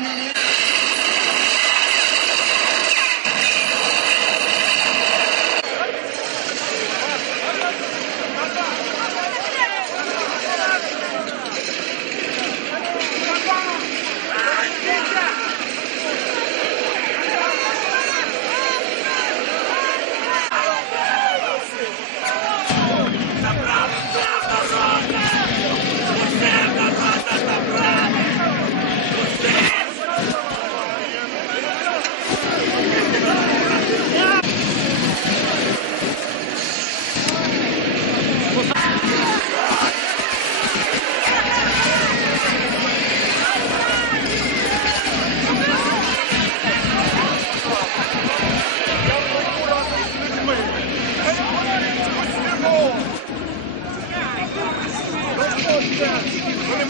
minutes.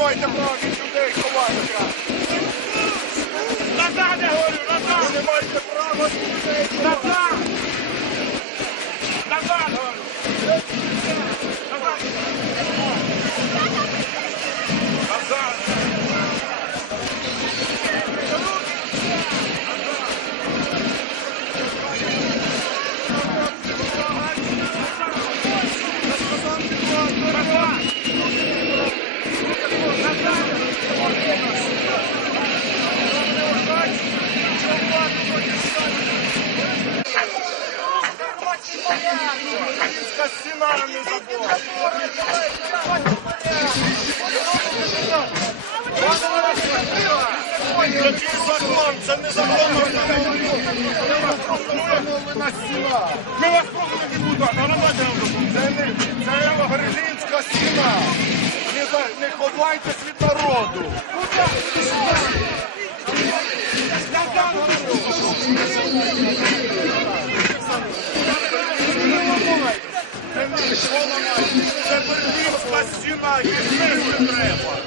Vojta Bogiću. Який закон? Це не закон автомобіль. Це автомобіль сіла. Це верховний депутат, а давайте Це не це Грижинська сіла. Не, не ховайтесь від народу. Це Берлінська треба.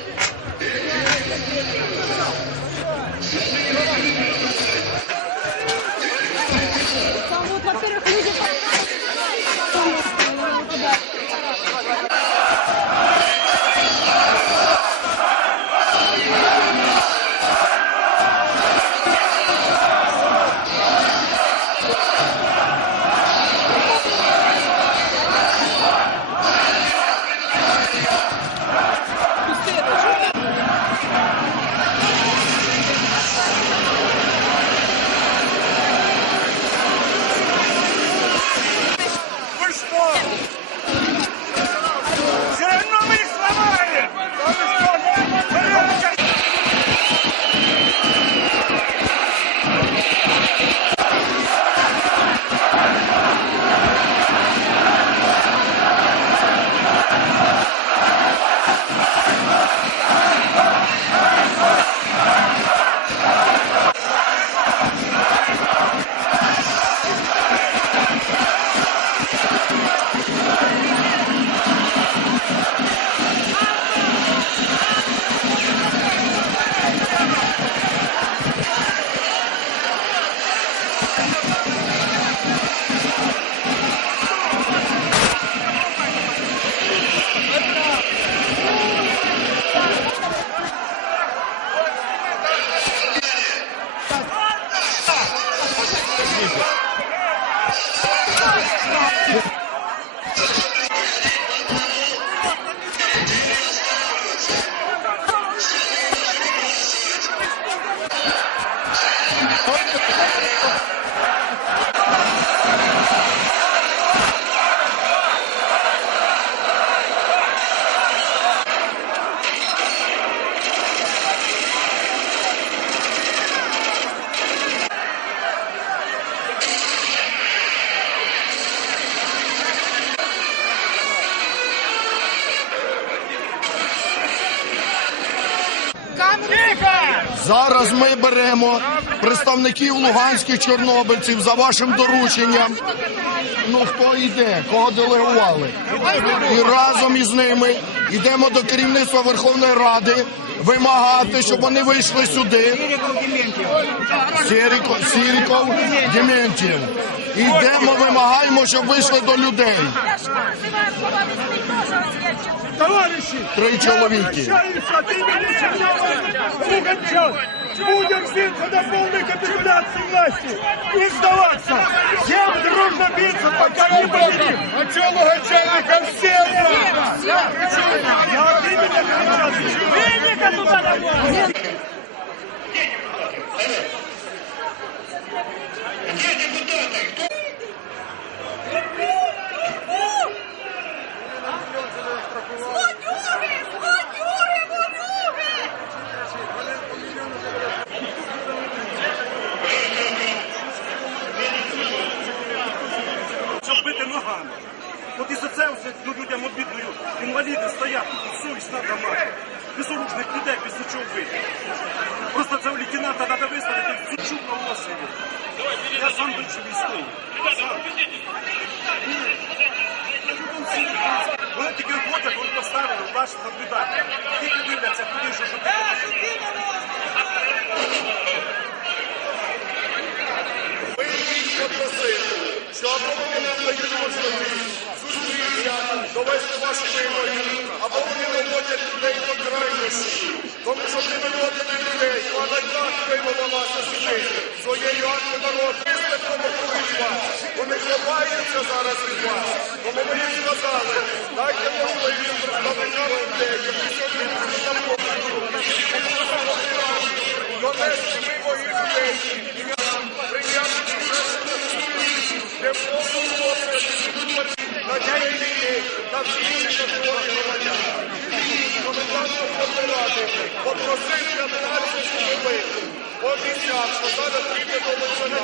Зараз ми беремо представників луганських чорнобильців за вашим дорученням. Ну хто йде, кого делегували, і разом із ними йдемо до керівництва Верховної Ради вимагати, щоб вони вийшли сюди. Сіріков, Сіріков, Дементів. Йдемо, вимагаємо, щоб вийшли до людей. Три чоловіки. Будем биться до полной капитуляции власти и сдаваться. Всем дружно биться, пока не победим. А что Лугаченко все Я обидел, Веника туда давай! безоружних людей без нічого вийти. Просто цього лейтенанта треба виставити в цю чубну осені. Я сам більше військовий. Вони тільки виходять, вони поставили, бачите, наблюдати. Тільки дивляться, куди ж Ми їх попросили, щоб вони дають можливість зустрітися, довести вашу вимогу, або вони виводять людей по краю тому що ти виводили людей, вона як виводилася сюди, своєю акцією народу, виставками проти вас. Вони ховаються зараз від вас. Тому мені сказали, дайте можливість представникам людей, які сьогодні на погляду, донести ми моїх людей, прийняти не де в повному на цій війні, на Ради попросив Кандидатську виборку, обіцяв, що зараз прийде до Національної